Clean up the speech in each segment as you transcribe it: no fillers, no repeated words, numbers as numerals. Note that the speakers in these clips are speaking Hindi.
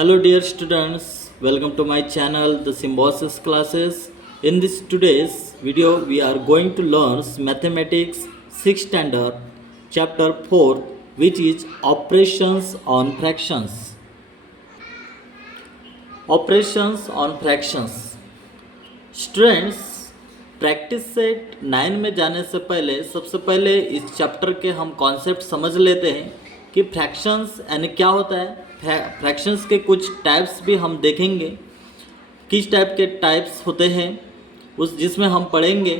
Hello dear students, welcome to my channel the Symbiosis classes. In this today's video we are going to learn mathematics 6th standard chapter 4 which is operations on fractions. Operations on fractions. Students practice set 9 में जाने से पहले सबसे पहले इस चैप्टर के हम कॉन्सेप्ट समझ लेते हैं कि फ्रैक्शंस यानी क्या होता है। फ्रैक्शंस के कुछ टाइप्स भी हम देखेंगे, किस टाइप के टाइप्स होते हैं उस जिसमें हम पढ़ेंगे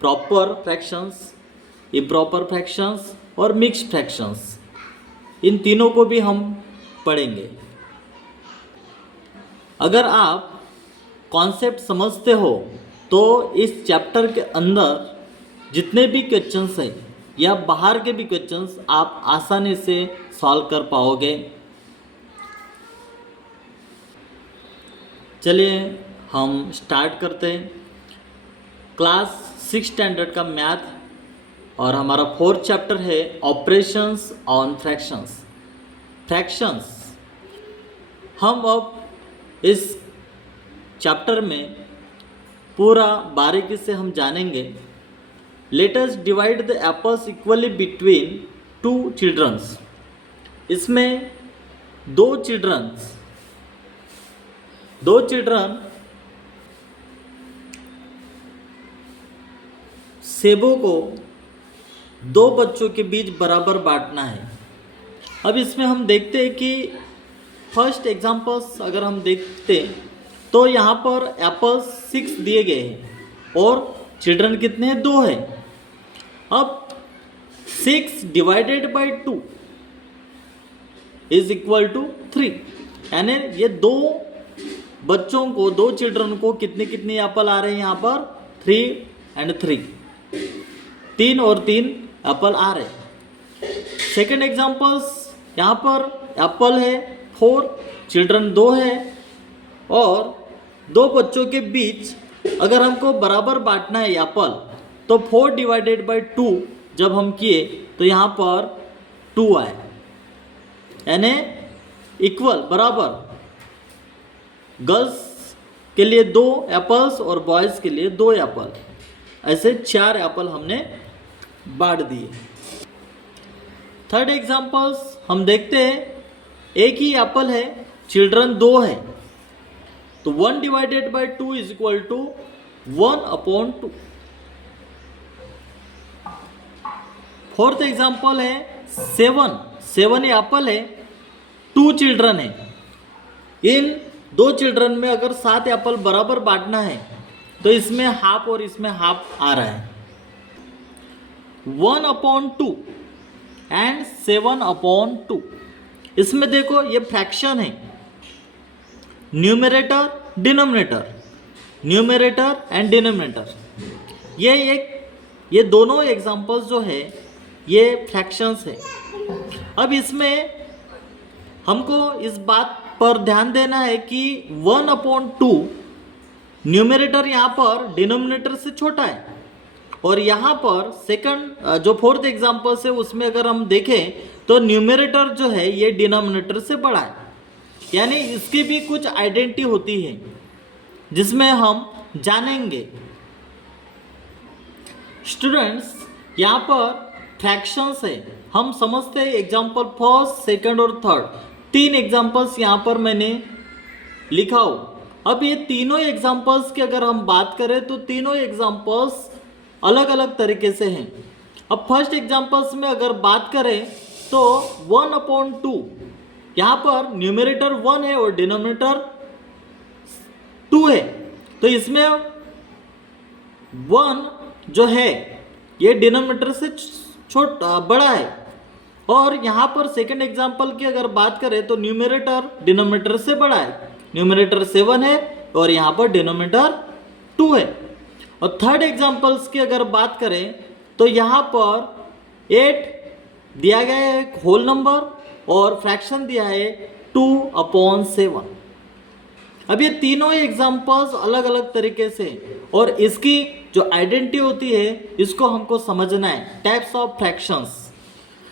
प्रॉपर फ्रैक्शंस, इम्प्रॉपर फ्रैक्शंस और मिक्स्ड फ्रैक्शंस। इन तीनों को भी हम पढ़ेंगे। अगर आप कॉन्सेप्ट समझते हो तो इस चैप्टर के अंदर जितने भी क्वेश्चंस हैं या बाहर के भी क्वेश्चंस आप आसानी से सॉल्व कर पाओगे। चलिए हम स्टार्ट करते हैं। क्लास 6 स्टैंडर्ड का मैथ और हमारा 4th चैप्टर है ऑपरेशंस ऑन फ्रैक्शंस। फ्रैक्शंस हम अब इस चैप्टर में पूरा बारीकी से हम जानेंगे। Let us divide the apples equally between 2 childrens. इसमें दो चिल्ड्रन सेबों को 2 बच्चों के बीच बराबर बांटना है। अब इसमें हम देखते हैं कि फर्स्ट एग्जांपल्स अगर हम देखते हैं तो यहाँ पर एप्पल्स 6 दिए गए हैं और चिल्ड्रन कितने हैं, 2 हैं। अब 6 divided by 2 is equal to 3, यानी ये 2 बच्चों को, 2 चिल्ड्रन को कितने कितने एप्पल आ रहे हैं यहाँ पर 3 and 3, 3 और 3 एप्पल आ रहे हैं। सेकेंड एग्जाम्पल्स यहाँ पर एप्पल है 4, चिल्ड्रन 2 है और 2 बच्चों के बीच अगर हमको बराबर बांटना है एप्पल तो 4 डिवाइडेड बाई 2 जब हम किए तो यहाँ पर 2 आए, यानी इक्वल बराबर। गर्ल्स के लिए 2 एप्पल्स और बॉयज़ के लिए 2 एप्पल, ऐसे 4 एप्पल हमने बांट दिए। थर्ड एग्जाम्पल्स हम देखते हैं, एक ही एप्पल है, चिल्ड्रन 2 है, तो 1 divided by 2 is equal to 1/2। Fourth example है 7 एप्पल है, 2 चिल्ड्रन है। इन 2 चिल्ड्रन में अगर 7 एप्पल बराबर बांटना है तो इसमें हाफ और इसमें हाफ आ रहा है। 1/2 एंड 7/2। इसमें देखो ये फ्रैक्शन है, numerator denominator, numerator and denominator. ये दोनों एग्जांपल्स जो है ये फ्रैक्शंस है। अब इसमें हमको इस बात पर ध्यान देना है कि 1/2 न्यूमरेटर यहाँ पर डिनोमिनेटर से छोटा है और यहाँ पर सेकंड जो 4th एग्जांपल है उसमें अगर हम देखें तो न्यूमरेटर जो है ये डिनोमिनेटर से बड़ा है, यानी इसकी भी कुछ आइडेंटिटी होती है जिसमें हम जानेंगे। स्टूडेंट्स यहाँ पर फ्रैक्शंस है, हम समझते हैं एग्जाम्पल फर्स्ट, सेकंड और थर्ड, 3 एग्जाम्पल्स यहाँ पर मैंने लिखा हो। अब ये तीनों एग्जाम्पल्स की अगर हम बात करें तो तीनों एग्जाम्पल्स अलग अलग तरीके से हैं। अब फर्स्ट एग्जाम्पल्स में अगर बात करें तो 1/2, यहाँ पर न्यूमरेटर 1 है और डिनोमिनेटर 2 है, तो इसमें 1 जो है ये डिनोमिनेटर से छोटा बड़ा है। और यहाँ पर सेकंड एग्जांपल की अगर बात करें तो न्यूमरेटर डिनोमिनेटर से बड़ा है, न्यूमरेटर 7 है और यहाँ पर डिनोमिनेटर 2 है। और थर्ड एग्जांपल्स की अगर बात करें तो यहाँ पर 8 दिया गया है होल नंबर और फ्रैक्शन दिया है 2/7। अब ये तीनों एग्जांपल्स अलग अलग तरीके से, और इसकी जो आइडेंटिटी होती है इसको हमको समझना है, टाइप्स ऑफ फ्रैक्शंस।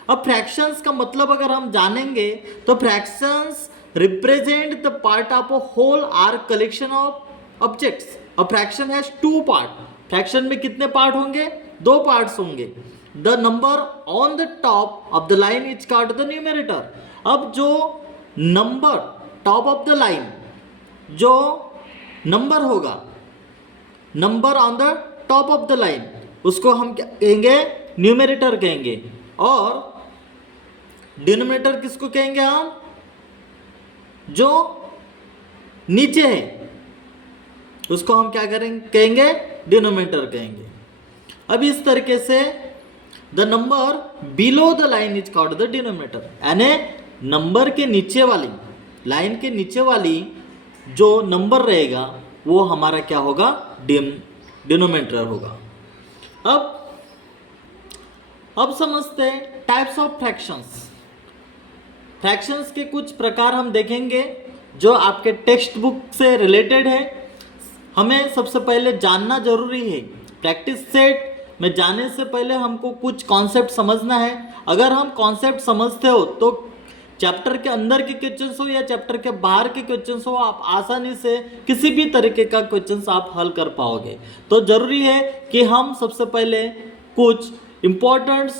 अब फ्रैक्शंस का मतलब अगर हम जानेंगे तो fractions represent the part of a whole or collection of objects. A fraction has two part. fraction में कितने पार्ट होंगे? दो पार्ट्स होंगे. The number on the top of the line is called the numerator. अब जो number top of the line, जो नंबर होगा, number on the top of the line, उसको हम क्या कहेंगे? न्यूमरेटर कहेंगे. और डिनोमिनेटर किसको कहेंगे हम? जो नीचे है उसको हम क्या कहेंगे? डिनोमिनेटर कहेंगे. अब इस तरीके से the number below the line is called the denominator. यानी नंबर के नीचे वाली, लाइन के नीचे वाली जो नंबर रहेगा वो हमारा क्या होगा? डिनोमिनेटर होगा. अब समझते हैं टाइप्स ऑफ फ्रैक्शंस. फ्रैक्शंस के कुछ प्रकार हम देखेंगे जो आपके टेक्स्ट बुक से रिलेटेड है. हमें सबसे पहले जानना जरूरी है. प्रैक्टिस सेट में जाने से पहले हमको कुछ कॉन्सेप्ट समझना है. अगर हम कॉन्सेप्ट समझते हो तो चैप्टर के अंदर के क्वेश्चंस हो या चैप्टर के बाहर के क्वेश्चंस हो, आप आसानी से किसी भी तरीके का क्वेश्चंस आप हल कर पाओगे. तो जरूरी है कि हम सबसे पहले कुछ इंपॉर्टेंट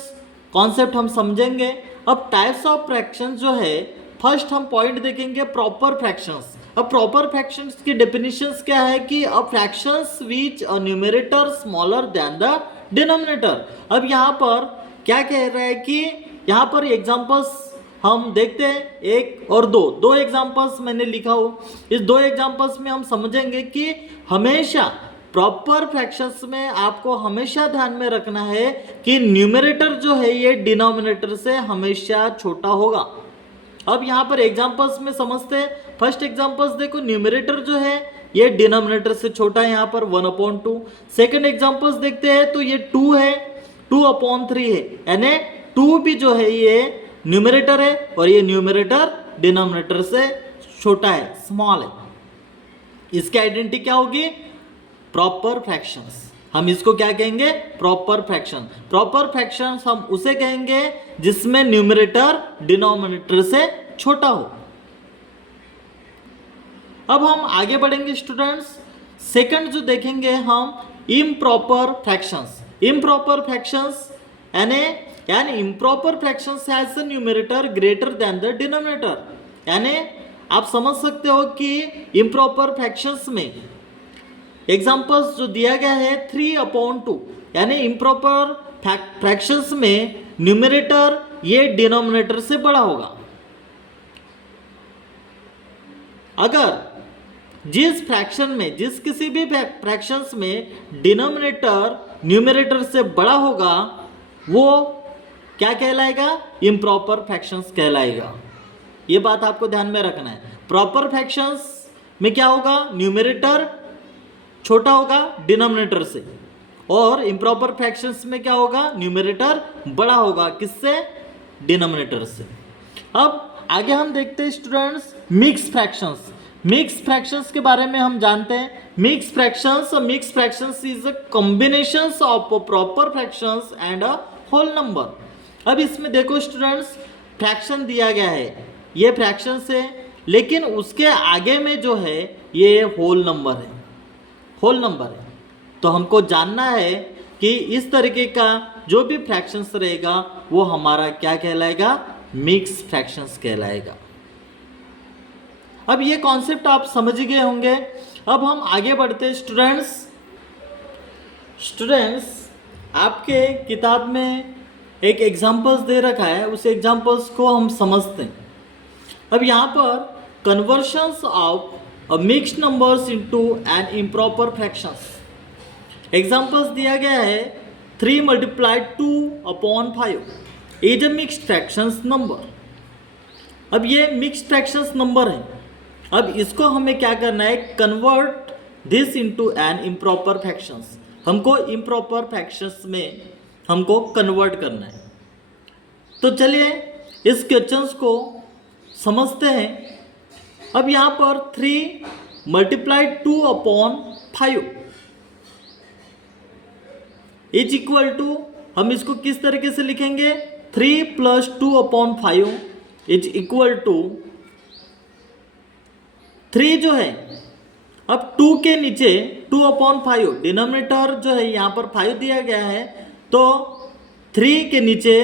कॉन्सेप्ट हम समझेंगे. अब टाइप्स ऑफ फ्रैक्शंस जो है, फर्स्ट हम पॉइंट देखेंगे प्रॉपर फ्रैक्शंस. अब प्रॉपर फ्रैक्शंस की डेफिनेशंस क्या है कि a fractions which a numerator smaller than the denominator. अब यहाँ पर क्या कह रहा है कि यहाँ पर एग्जांपल्स हम देखते हैं, एक और दो एग्जांपल्स मैंने लिखा हो. इस दो एग्जांपल्स में हम समझेंगे कि हमेशा प्रॉपर फ्रैक्शंस में आपको हमेशा ध्यान में रखना है कि न्यूमरेटर जो है ये डिनोमिनेटर से हमेशा छोटा होगा. अब यहाँ पर एग्जांपल्स में समझते हैं. फर्स्ट एग्जांपल्स देखो, न्यूमरेटर जो है ये डिनोमिनेटर से छोटा है, यहाँ पर 1/2. सेकंड एग्जांपल्स देखते हैं तो ये 2 है, 2/3 है. यानी 2 भी जो है ये न्यूमरेटर है और ये न्यूमरेटर डिनोमिनेटर से छोटा है, स्मॉल है. इसकी आइडेंटिटी क्या होगी? Proper fractions. हम इसको क्या कहेंगे? Proper fraction. प्रॉपर फ्रैक्शंस हम उसे कहेंगे जिसमें न्यूमरेटर डिनोमिनेटर से छोटा हो. अब हम आगे बढ़ेंगे स्टूडेंट्स. सेकंड जो देखेंगे हम इम्प्रॉपर फ्रैक्शंस. इम्प्रॉपर फ्रैक्शंस यानी improper fractions has the numerator greater than the denominator. यानी आप समझ सकते हो कि इम्प्रॉपर फ्रैक्शंस में एग्जांपल्स जो दिया गया है 3/2. यानी इम्प्रॉपर फ्रैक्शंस में न्यूमरेटर ये डिनोमिनेटर से बड़ा होगा. अगर जिस फ्रैक्शन में, जिस किसी भी फ्रैक्शंस में डिनोमिनेटर न्यूमरेटर से बड़ा होगा वो क्या कहलाएगा? इम्प्रॉपर फ्रैक्शंस कहलाएगा. ये बात आपको ध्यान में रखना है. प्रॉपर फ्रैक्शंस में क्या होगा? न्यूमरेटर छोटा होगा डिनोमिनेटर से, और इम्प्रॉपर फ्रैक्शंस में क्या होगा? न्यूमरेटर बड़ा होगा. किससे? डिनोमिनेटर से. अब आगे हम देखते हैं students mix fractions. Mix fractions के बारे में हम जानते हैं. Mix fractions is a combinations of proper fractions and a whole number. अब इसमें देखो स्टूडेंट्स, फ्रैक्शन दिया गया है, ये फ्रैक्शन है, लेकिन उसके आगे में जो है ये होल नंबर है, होल नंबर है. तो हमको जानना है कि इस तरीके का जो भी फ्रैक्शंस रहेगा वो हमारा क्या कहलाएगा? मिक्स फ्रैक्शंस कहलाएगा. अब ये कॉन्सेप्ट आप समझ गए होंगे. अब हम आगे बढ़ते हैं स्टूडेंट्स आपके किताब में एक एग्जाम्पल्स दे रखा है, उस एग्जाम्पल्स को हम समझते हैं. अब यहाँ पर conversions of a mixed numbers into an improper fractions. Examples दिया गया है 3 × 2/5 is a mixed fractions number. अब ये मिक्स्ड फ्रैक्शंस नंबर है. अब इसको हमें क्या करना है? Convert this into an improper fractions. हमको इम्प्रॉपर फ्रैक्शंस में हमको कन्वर्ट करना है. तो चलिए इस क्वेश्चंस को समझते हैं. अब यहाँ पर 3 × 2/5 इज इक्वल टू, हम इसको किस तरीके से लिखेंगे? 3 + 2/5 इज इक्वल टू 3 जो है, अब 2 के नीचे 2/5, डिनोमिनेटर जो है यहाँ पर 5 दिया गया है, तो 3 के नीचे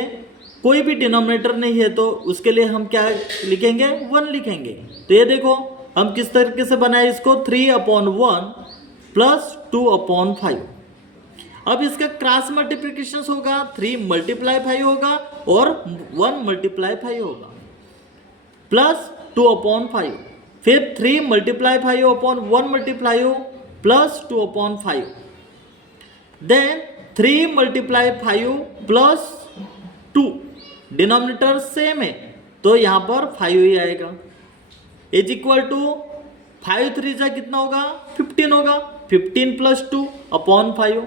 कोई भी डिनोमिनेटर नहीं है, तो उसके लिए हम क्या लिखेंगे, 1 लिखेंगे। तो ये देखो हम किस तरीके से बनाए इसको, 3/1 प्लस 2/5। अब इसका क्रॉस मल्टीप्लिकेशन होगा, 3 × 5 होगा और 1 × 5 होगा, प्लस 2/5, फिर 3 × 5/1 × plus 2/5, then 3 × 5 plus 2, denominator same है तो यहाँ पर 5 ही आएगा, इज इक्वल टू 5 3 जा कितना होगा, 15 होगा, 15 plus 2/5,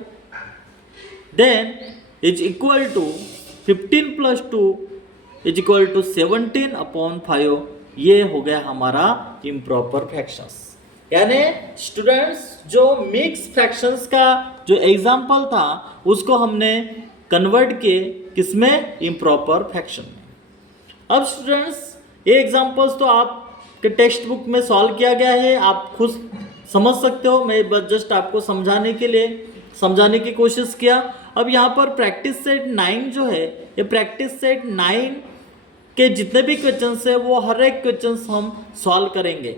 then is equal to 15 plus 2 is equal to 17/5। ये हो गया हमारा इम्प्रॉपर फ्रैक्शंस। यानी स्टूडेंट्स जो मिक्स फ्रैक्शंस का जो एग्जाम्पल था उसको हमने कन्वर्ट किए किसमें, इम्प्रॉपर फ्रैक्शन में। अब स्टूडेंट्स ये एग्जाम्पल्स तो आपके टेक्स्ट बुक में सॉल्व किया गया है, आप खुद समझ सकते हो, मैं बस जस्ट आपको समझाने की कोशिश किया। अब यहाँ पर प्रैक्टिस सेट 9 जो है, ये प्रैक्टिस सेट 9 के जितने भी क्वेश्चंस है वो हर एक क्वेश्चंस हम सॉल्व करेंगे।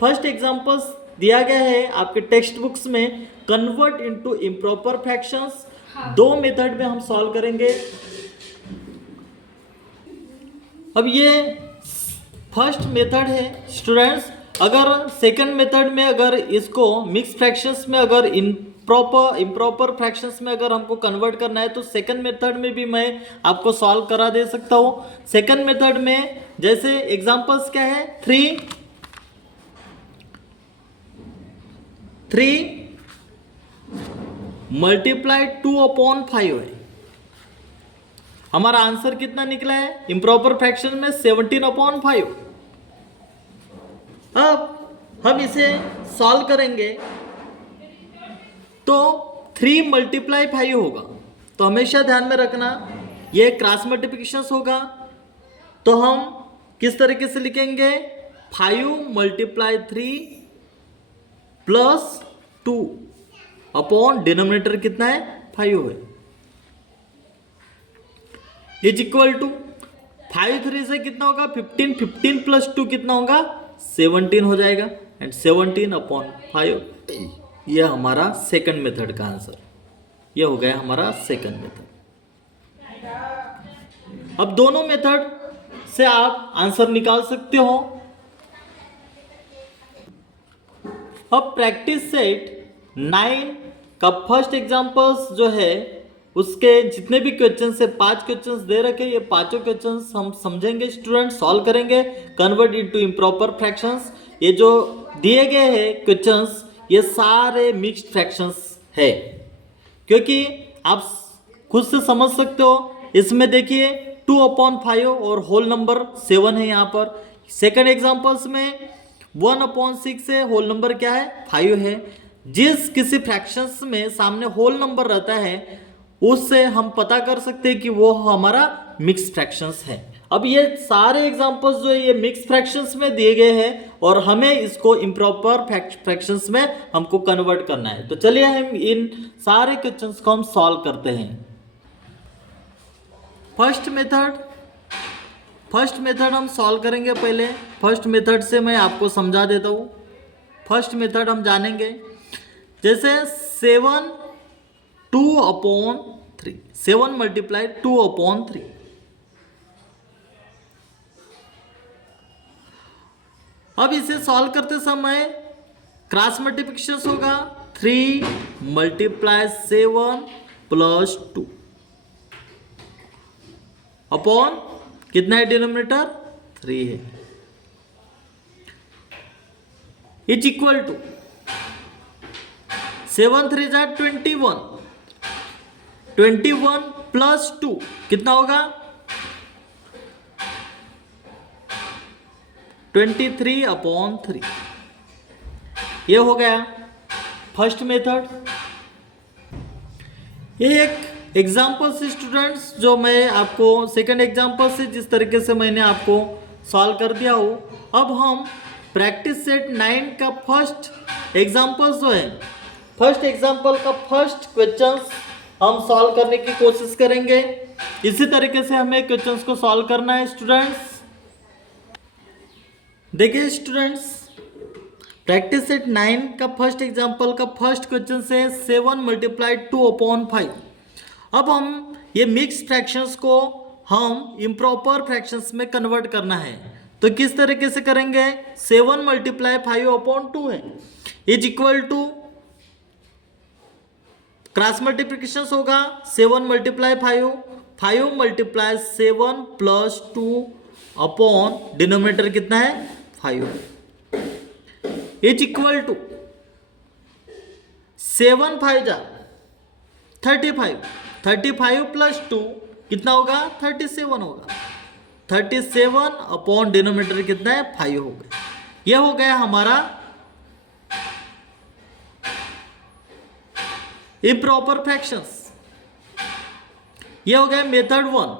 फर्स्ट एग्जांपल्स दिया गया है आपके टेक्स्ट बुक्स में, convert into improper fractions, 2 method में हम सॉल्व करेंगे। अब ये फर्स्ट मेथड है स्टूडेंट्स, अगर सेकंड मेथड में अगर इसको मिक्स फ्रैक्शंस में अगर इम्प्रॉपर फ्रैक्शंस में अगर हमको कन्वर्ट करना है तो सेकंड मेथड में भी मैं आपको सॉल्व करा दे सकता हूँ। सेकंड मेथड में जैसे एग्जांपल्स क्या है, 3 मल्टीप्लाई 2/5 है, हमारा आंसर कितना निकला है इम्प्रॉपर फ्रैक्शन में 17/5। अब हम इसे सॉल्व करेंगे तो 3 × 5 होगा, तो हमेशा ध्यान में रखना ये क्रॉस मल्टीप्लिकेशन होगा, तो हम किस तरीके से लिखेंगे, 5 × 3 प्लस 2 अपॉन डिनोमिनेटर कितना है 5 है, इज इक्वल टू 5 3 से कितना होगा 15, 15 प्लस 2 कितना होगा 17 हो जाएगा, एंड 17/5। ये हमारा सेकंड मेथड का आंसर, ये हो गया हमारा सेकंड मेथड। अब दोनों मेथड से आप आंसर निकाल सकते हो। अब प्रैक्टिस सेट 9 का फर्स्ट एग्जांपल्स जो है उसके जितने भी क्वेश्चंस है, 5 क्वेश्चंस दे रखे, ये पांचों क्वेश्चंस हम समझेंगे स्टूडेंट, सॉल्व करेंगे, कन्वर्ट इनटू इम्प्रॉपर फ्रैक्शंस। ये जो दिए गए हैं क्वेश्चंस ये सारे मिक्स्ड फ्रैक्शंस है, क्योंकि आप खुद से समझ सकते हो, इसमें देखिए 2/5 और होल नंबर 7 है यहाँ पर। सेकंड एग्जांपल्स में 1/6 है, होल नंबर क्या है 5 है। जिस किसी फ्रैक्शंस में सामने होल नंबर रहता है उससे हम पता कर सकते हैं कि वो हमारा मिक्स फ्रैक्शंस है। अब ये सारे एग्जांपल्स जो है ये मिक्स फ्रैक्शंस में दिए गए हैं और हमें इसको इम्प्रॉपर फ्रैक्शंस में हमको कन्वर्ट करना है। तो चलिए हम इन सारे क्वेश्चंस को हम सॉल्व करते हैं। फर्स्ट मेथड हम सॉल्व करेंगे। पहले फर्स्ट मेथड से मैं आपको समझा देता हूँ। फर्स्ट मेथड हम जानेंगे, जैसे 7 2/3, 7 × 2/3। अब इसे सॉल्व करते समय क्रॉस मल्टीप्लिकेशन होगा, 3 × 7 प्लस 2 अपॉन कितना है डिनोमिनेटर 3 है, इज इक्वल टू 7 3 जा 21, 21 प्लस 2 कितना होगा 23/3। ये हो गया फर्स्ट मेथड। ये एक एग्जाम्पल से स्टूडेंट्स जो मैं आपको सेकंड एग्जाम्पल से जिस तरीके से मैंने आपको सॉल्व कर दिया हो, अब हम प्रैक्टिस सेट 9 का फर्स्ट एग्जाम्पल जो है, फर्स्ट एग्जाम्पल का फर्स्ट क्वेश्चंस हम सॉल्व करने की कोशिश करेंगे। इसी तरीके से हमें क्वेश्चंस को सॉल्व करना है स्टूडेंट्स। देखिए स्टूडेंट्स, प्रैक्टिस सेट 9 का फर्स्ट एग्जाम्पल का फर्स्ट क्वेश्चन से 7 मल्टीप्लाई 2/5। अब हम ये मिक्स फ्रैक्शंस को हम इम्प्रॉपर फ्रैक्शंस में कन्वर्ट करना है, तो किस तरीके से करेंगे? 7 मल्टीप्लाई 5/2 है is equal to cross multiplication होगा 7 multiply 5 multiply 7 plus 2 upon denominator कितना है 5 इज इक्वल टू 7 5 जा 35 प्लस 2 कितना होगा 37 होगा। 37 अपॉन डिनोमिनेटर कितना है 5 होगा। यह हो गया हमारा इम्प्रॉपर फ्रैक्शंस। यह हो गया मेथड 1,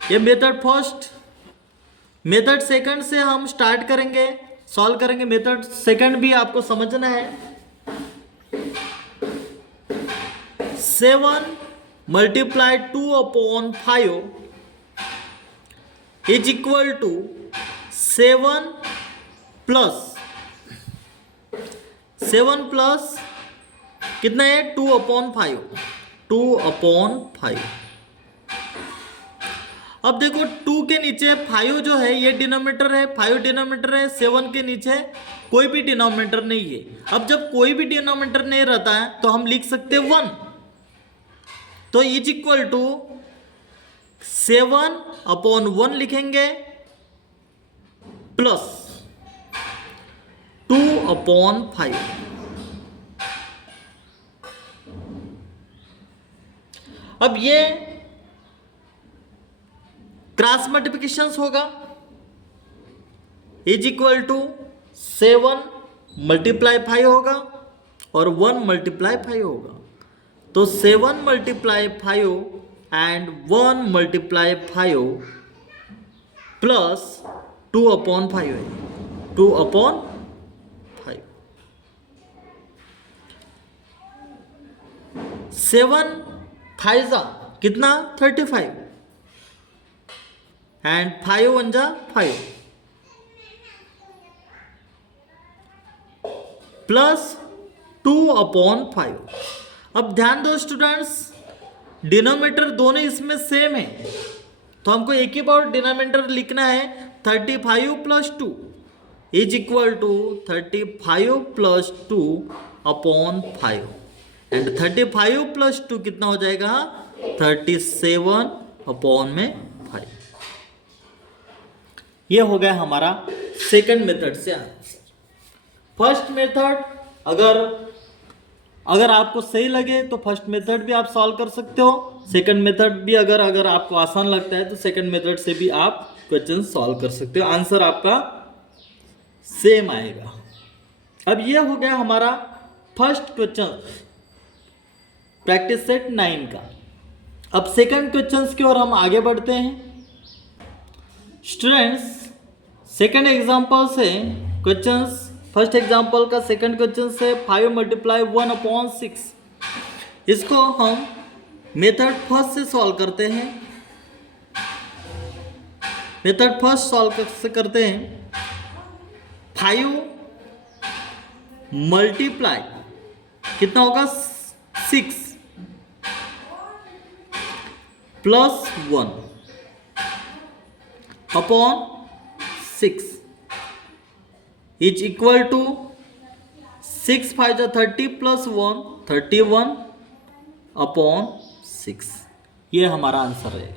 ये मेथड फर्स्ट। मेथड सेकंड से हम स्टार्ट करेंगे, सॉल्व करेंगे। मेथड सेकंड भी आपको समझना है। 7 multiply 2/5 is equal to 7 plus कितना है 2/5। 2/5। अब देखो 2 के नीचे 5 जो है ये डिनोमिनेटर है, 5 डिनोमिनेटर है, 7 के नीचे कोई भी डिनोमिनेटर नहीं है। अब जब कोई भी डिनोमिनेटर नहीं रहता है तो हम लिख सकते हैं 1, तो इज इक्वल टू 7/1 लिखेंगे प्लस 2/5। अब ये क्रॉस मल्टीप्लिकेशन होगा, इज इक्वल टू 7 मल्टीप्लाई 5 होगा और 1 मल्टीप्लाई 5 होगा। तो 7 मल्टीप्लाई 5 एंड 1 मल्टीप्लाई 5 प्लस 2/5 है, 2/5। 7 5 जा कितना 35 एंड 5 1 जा 5 प्लस 2/5। अब ध्यान दो स्टूडेंट्स, डिनोमिनेटर दोनों इसमें सेम है, तो हमको एक ही बार डिनोमिनेटर लिखना है। 35 plus 2 is equal to 35 plus 2/5 and 35 plus 2 कितना हो जाएगा 37/5। ये हो गया हमारा सेकंड मेथड से आंसर। फर्स्ट मेथड अगर आपको सही लगे तो फर्स्ट मेथड भी आप सॉल्व कर सकते हो। सेकंड मेथड भी अगर आपको आसान लगता है तो सेकंड मेथड से भी आप क्वेश्चन सॉल्व कर सकते हो, आंसर आपका सेम आएगा। अब ये हो गया हमारा फर्स्ट क्वेश्चन प्रैक्टिस सेट 9 का। अब सेकंड क्वेश्चंस की ओर हम आगे बढ़ते हैं स्टूडेंट्स। सेकंड एग्जांपल से क्वेश्चंस, फर्स्ट एग्जांपल का सेकंड क्वेश्चन से 5 मल्टीप्लाई 1/6, इसको हम मेथड फर्स्ट से सॉल्व करते हैं। मेथड फर्स्ट सॉल्व से करते हैं। 5 मल्टीप्लाई कितना होगा 6 plus 1 upon 6 is equal to 6 5 30 plus 1 31 upon 6। ये हमारा आंसर है।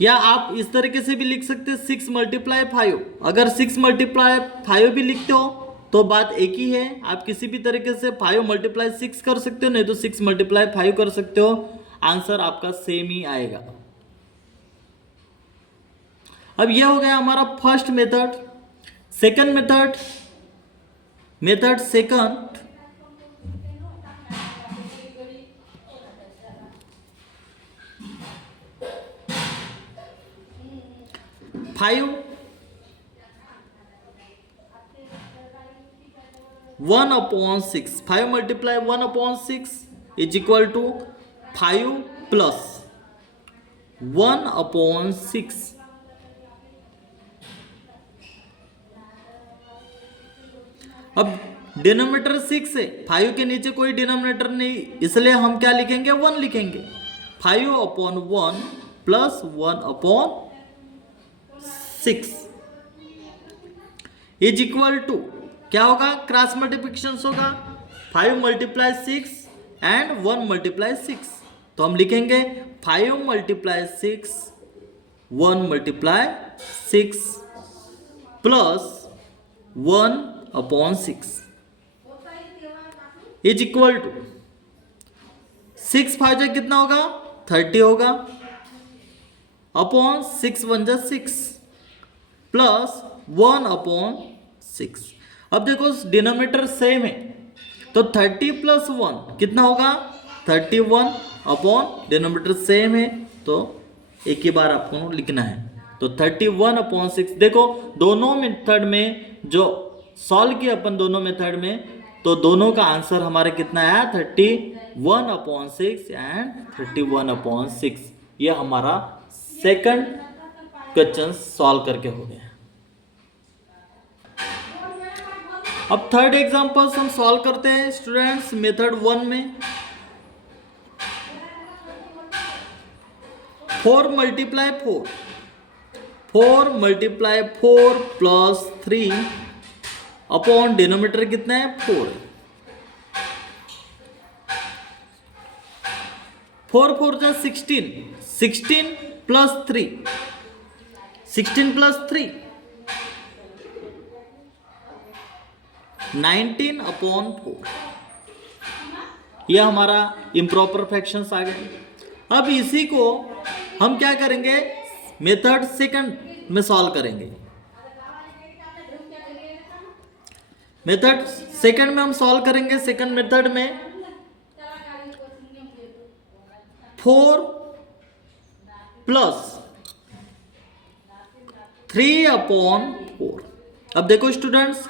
या आप इस तरीके से भी लिख सकते हैं 6 मल्टीप्लाई 5। अगर 6 मल्टीप्लाई 5 भी लिखते हो तो बात एक ही है। आप किसी भी तरीके से 5 मल्टीप्लाई 6 कर सकते हो, नहीं तो 6 मल्टीप्लाई 5 कर सकते हो, आंसर आपका सेम ही आएगा। अब यह हो गया हमारा first method. Second method second 5 1/6, 5 multiply 1/6 is equal to 5 plus 1/6। अब डिनोमिनेटर 6 है, 5 के नीचे कोई डिनोमिनेटर नहीं, इसलिए हम क्या लिखेंगे, 1 लिखेंगे। 5/1 प्लस 1/6 इज इक्वल टू क्या होगा, क्रॉस मल्टीप्लिकेशन होगा, 5 मल्टीप्लाई 6 एंड 1 मल्टीप्लाई 6। तो हम लिखेंगे 5 multiply 6 1 multiply 6 plus 1/6 is equal to 6 5 जा कितना होगा, 30 होगा, अपॉन 6 1 जा 6 प्लस 1/6। अब देखो डिनोमिनेटर सेम है, तो 30 प्लस 1 कितना होगा, 31 अपॉन डिनोमिनेटर सेम है, तो एक ही बार आपको लिखना है। तो 31/6। देखो दोनों मेथड में जो सॉल्व किया अपन दोनों मेथड में, तो दोनों का आंसर हमारे कितना आया, 31/6 एंड 31/6। ये हमारा सेकंड क्वेश्चन सॉल्व करके हो गया। अब थर्ड एग्जांपल्स हम सॉल्व करते हैं स्टूडेंट्स मेथड 1 में। 4 multiply 4 multiply 4 plus 3 upon denominator कितना है, 4। 4 4 जा 16, 16 प्लस 3, 16 प्लस 3 19/4। यह हमारा इम्प्रॉपर फ्रैक्शंस आ गए। अब इसी को हम क्या करेंगे, मेथड सेकंड में सॉल्व करेंगे। मेथड सेकंड में हम सॉल्व करेंगे, सेकंड मेथड में 4 प्लस 3/4। अब देखो स्टूडेंट्स,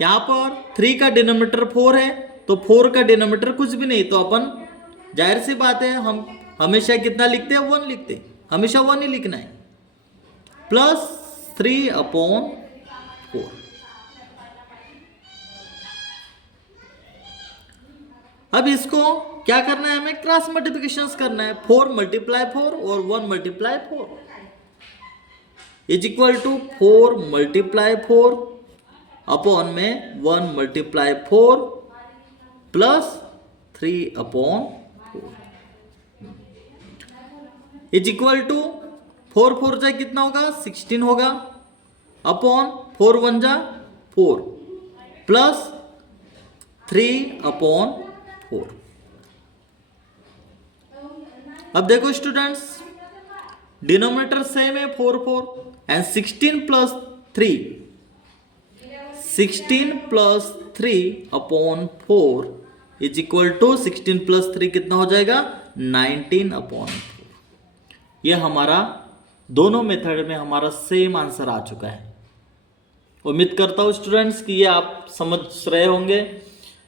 यहां पर 3 का डिनोमिनेटर 4 है, तो 4 का डिनोमिनेटर कुछ भी नहीं, तो अपन जाहिर सी बात है हम हमेशा कितना लिखते हैं, 1 लिखते हैं, हमेशा 1 ही लिखना है, प्लस 3/4। अब इसको क्या करना है, हमें क्रॉस मल्टीप्लिकेशन करना है। 4 मल्टीप्लाई 4 और 1 multiply 4 is equal to 4 multiply 4 upon में 1 multiply 4 plus 3/4 is equal to 4 4 जा कितना होगा, 16 होगा, अपॉन 4 1 जा 4 प्लस 3/4। अब देखो स्टूडेंट्स, डिनोमिनेटर सेम है 4 4 and 16 plus 3 3/4 is equal to 16 plus 3 कितना हो जाएगा, 19/4। यह हमारा दोनों मेथड में हमारा सेम आंसर आ चुका है। उम्मीद करता हूँ स्टूडेंट्स कि ये आप समझ रहे होंगे।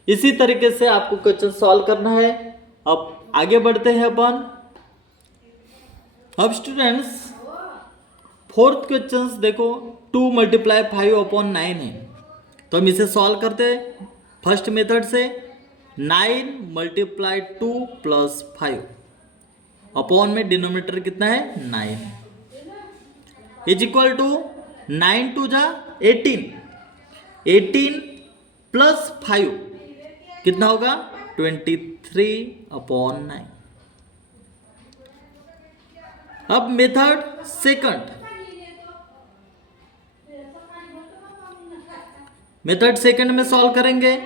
इसी तरीके से आपको क्वेश्चन सॉल्व करना है। अब आगे बढ़ते हैं अपन। अब स्टूडेंट्स फोर्थ क्वेश्चन देखो, 2 मल्टीप्लाई 5/9 है, तो हम इसे सॉल्व करते हैं फर्स्ट मेथड से। 9 मल्टीप्लाई 2 प्लस 5 अपॉन में डिनोमिनेटर कितना है, 9 इज इक्वल टू 9 2 जा 18, 18 प्लस 5 कितना होगा, 23/9। अब मेथड सेकंड, मेथड सेकंड में सॉल्व करेंगे।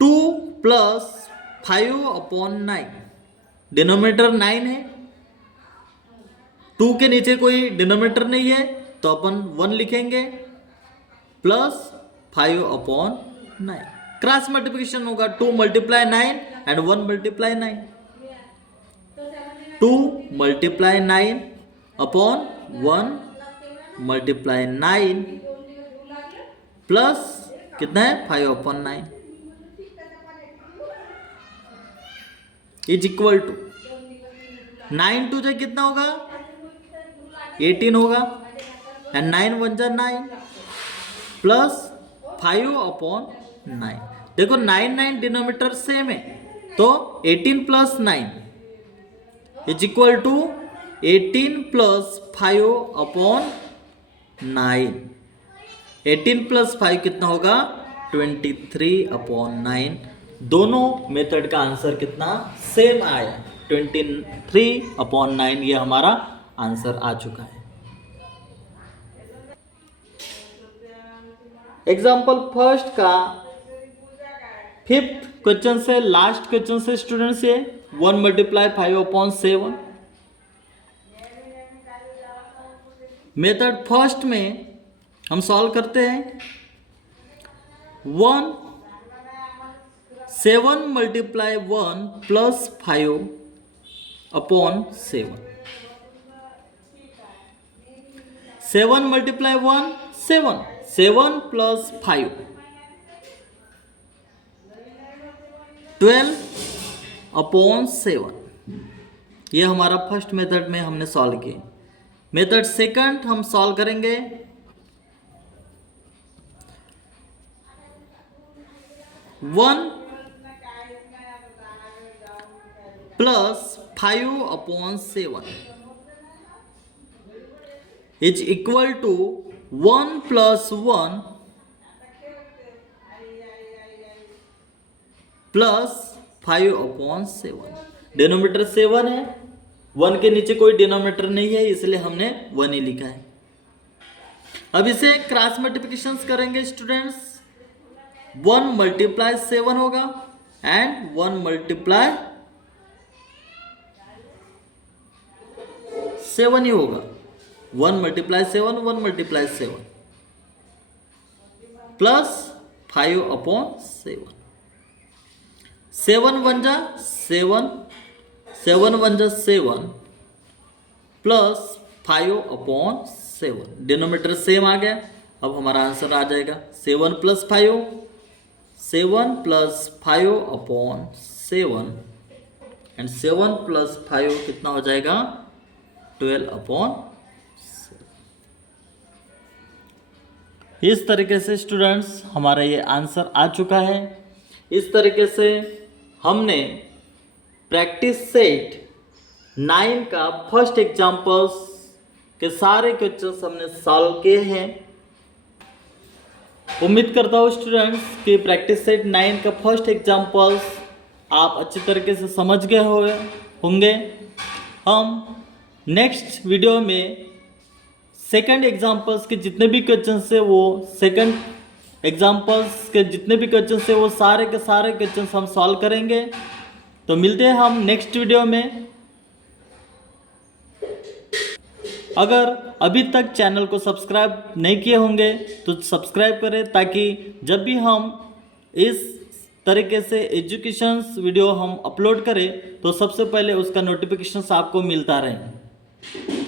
2 प्लस 5/9, डिनोमिनेटर 9 है, 2 के नीचे कोई डिनोमिनेटर नहीं है, तो अपन 1 लिखेंगे, प्लस 5/9। क्रॉस मल्टीप्लिकेशन होगा, 2 multiply 9 and 1 multiply 9। 2 multiply 9 upon 1 multiply 9 plus कितना है 5 upon 9 is equal to 9 to जो कितना होगा 18 होगा एंड 9 1 जा 9 प्लस 5 अपॉन 9। देखो 9 9 डिनोमिनेटर सेम है तो 18 plus 9 is equal to 18 plus 5 upon 9। 18 plus 5 कितना होगा 23 अपॉन 9। दोनों मेथड का आंसर कितना सेम आया 23 अपॉन 9। ये हमारा आंसर आ चुका है। एग्जाम्पल फर्स्ट का 5th क्वेश्चन से लास्ट क्वेश्चन से स्टूडेंट्स ये 1 मल्टीप्लाई 5 अपॉन 7। मेथड फर्स्ट में हम सॉल्व करते हैं 7 multiply 1 plus 5 upon 7। 7 multiply 1 7 7 plus 5 12 upon 7। ये हमारा फर्स्ट मेथड में हमने सॉल्व किया। मेथड सेकंड हम सॉल्व करेंगे 1 plus 5 upon 7 is equal to 1 plus 1 plus 5 upon 7। Denominator 7 है 1 के नीचे कोई डिनोमिनेटर नहीं है इसलिए हमने 1 ही लिखा है। अब इसे क्रॉस मल्टीप्लिकेशन करेंगे स्टूडेंट्स 1 मल्टीप्लाई 7 होगा एंड 1 मल्टीप्लाई 7 ही होगा। 1 मल्टीप्लाई 7 1 मल्टीप्लाई 7 प्लस 5 अपॉन 7। 7 1 जा 7 7 1 जा 7 प्लस 5 अपॉन 7। डिनोमिनेटर सेम आ गया। अब हमारा आंसर आ जाएगा 7 plus 5 7 plus 5 upon 7 and 7 plus 5 कितना हो जाएगा 12 अपॉन। इस तरीके से स्टूडेंट्स हमारा ये आंसर आ चुका है। इस तरीके से हमने प्रैक्टिस सेट 9 का फर्स्ट एग्जाम्पल्स के सारे क्वेश्चंस हमने सॉल्व किए हैं। उम्मीद करता हूँ स्टूडेंट्स कि प्रैक्टिस सेट 9 का फर्स्ट एग्जाम्पल्स आप अच्छी तरीके से समझ गए होंगे। हम नेक्स्ट वीडियो में सेकंड एग्जाम्पल्स के जितने भी क्वेश्चन है वो सेकंड एग्जाम्पल्स के जितने भी क्वेश्चन है वो सारे के सारे क्वेश्चन हम सॉल्व करेंगे। तो मिलते हैं हम नेक्स्ट वीडियो में। अगर अभी तक चैनल को सब्सक्राइब नहीं किए होंगे तो सब्सक्राइब करें ताकि जब भी हम इस तरीके से एजुकेशन वीडियो हम अपलोड करें तो सबसे पहले उसका नोटिफिकेशन आपको मिलता रहे।